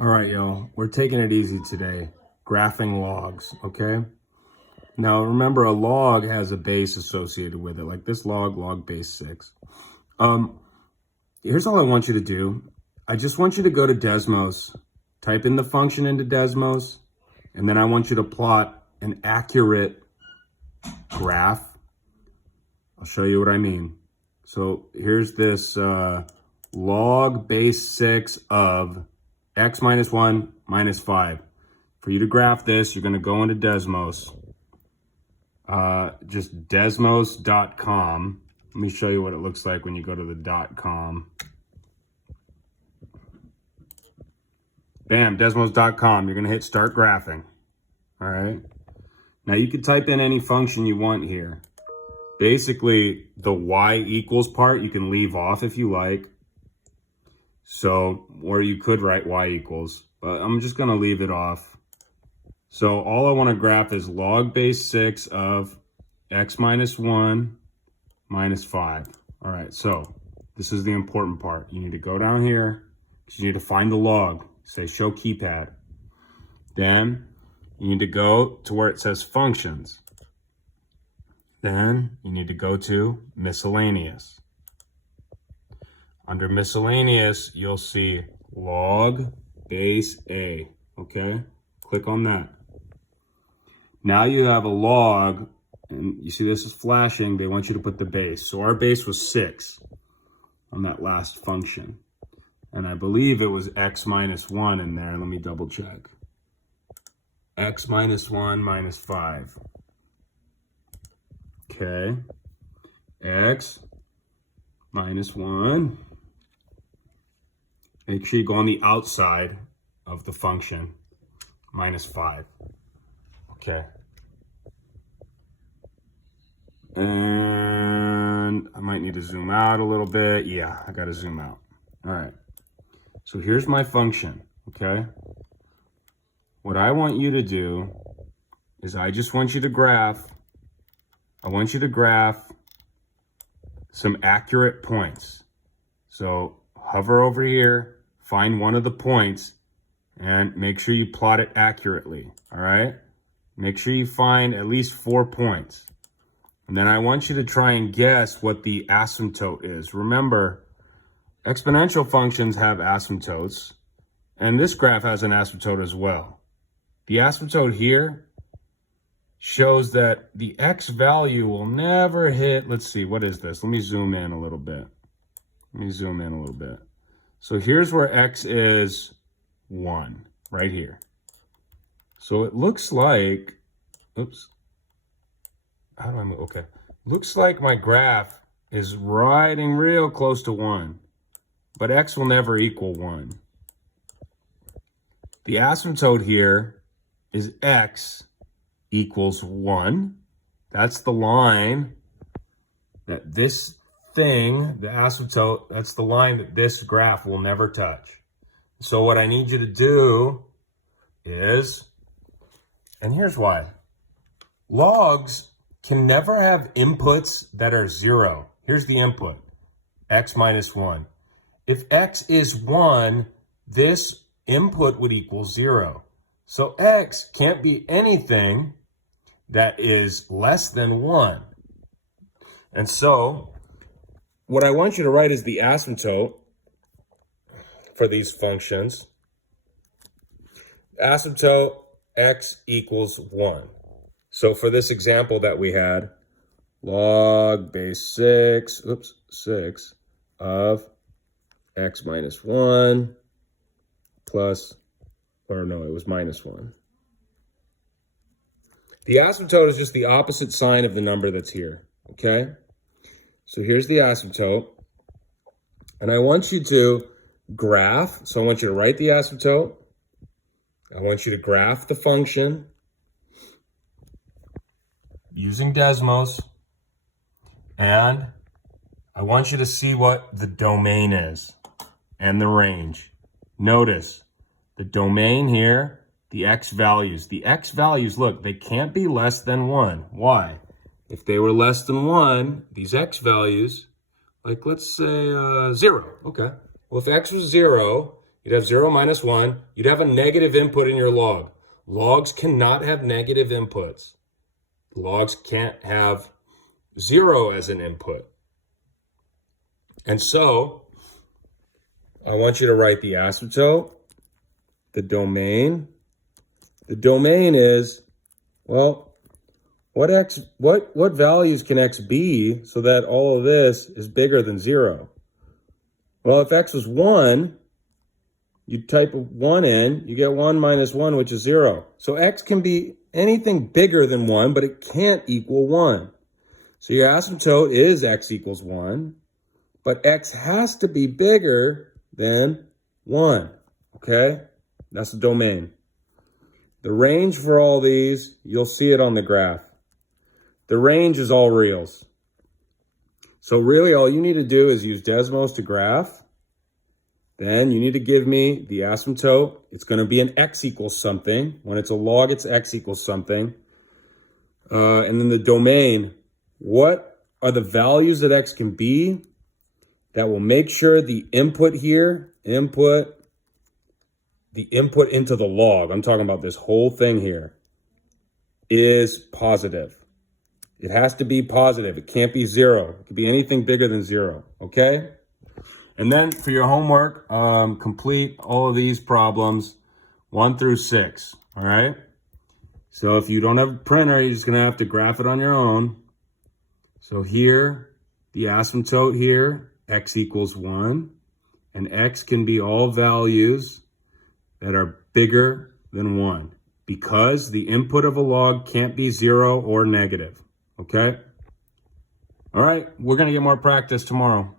All right, y'all, we're taking it easy today, graphing logs, okay? Now, remember, a log has a base associated with it, like this log base 6. Here's all I want you to do. I just want you to go to Desmos, type in the function into Desmos, and then I want you to plot an accurate graph. I'll show you what I mean. So here's this log base 6 of x minus 1 minus 5. For you to graph this, you're going to go into Desmos. Just desmos.com. Let me show you what it looks like when you go to the .com. Bam, desmos.com. You're going to hit start graphing. All right. Now you can type in any function you want here. Basically, the y equals part you can leave off if you like. So, or you could write y equals, but I'm just going to leave it off. So all I want to graph is log base 6 of x minus 1 minus 5. All right, so this is the important part. You need to go down here because you need to find the log. Say show keypad. Then you need to go to where it says functions. Then you need to go to miscellaneous. Under miscellaneous, you'll see log base A, okay? Click on that. Now you have a log, and you see this is flashing. They want you to put the base. So our base was 6 on that last function. And I believe it was x minus 1 in there. Let me double check. X minus 1 minus 5. Okay. X minus 1. Make sure you go on the outside of the function. Minus 5. Okay. And I might need to zoom out a little bit. Yeah, I got to zoom out. All right. So here's my function, okay? What I want you to do is I just want you to graph. I want you to graph some accurate points. So hover over here, find one of the points, and make sure you plot it accurately, all right? Make sure you find at least 4 points. And then I want you to try and guess what the asymptote is. Remember, exponential functions have asymptotes, and this graph has an asymptote as well. The asymptote here shows that the x value will never hit, let's see, what is this? Let me zoom in a little bit. So here's where x is 1, right here. So it looks like, oops, how do I move? Okay. Looks like my graph is riding real close to 1, but x will never equal 1. The asymptote here is x equals 1. That's the line that this thing, the asymptote, that's the line that this graph will never touch. So what I need you to do is, and here's why. Logs can never have inputs that are 0. Here's the input, x minus 1. If x is 1, this input would equal 0. So x can't be anything that is less than 1. And so what I want you to write is the asymptote for these functions. Asymptote x equals 1. So for this example that we had, log base 6 of x minus 1 plus, or no, it was minus 1. The asymptote is just the opposite sign of the number that's here, okay? So here's the asymptote, and I want you to graph. So I want you to write the asymptote. I want you to graph the function using Desmos, and I want you to see what the domain is and the range. Notice the domain here, the x values. The x values, look, they can't be less than 1. Why? If they were less than 1, these x values, like let's say 0. Okay. Well, if x was 0, You'd have 0 minus 1. You'd have a negative input in your log. Logs cannot have negative inputs. Logs can't have 0 as an input. And so, I want you to write the asymptote, the domain. The domain is, well, what values can x be so that all of this is bigger than 0? Well, if x was 1, you type 1 in, you get 1 minus 1, which is 0. So x can be anything bigger than 1, but it can't equal 1. So your asymptote is x equals 1, but x has to be bigger than 1, okay? That's the domain. The range for all these, you'll see it on the graph. The range is all reals. So really all you need to do is use Desmos to graph. Then you need to give me the asymptote. It's going to be an x equals something. When it's a log, it's x equals something. And then the domain. What are the values that x can be that will make sure the input here, the input into the log, I'm talking about this whole thing here, is positive. It has to be positive. It can't be 0. It could be anything bigger than 0, okay? And then for your homework, complete all of these problems 1 through 6, all right? So if you don't have a printer, you're just going to have to graph it on your own. So here, the asymptote here, x equals 1, and x can be all values that are bigger than 1 because the input of a log can't be 0 or negative, okay? All right, we're going to get more practice tomorrow.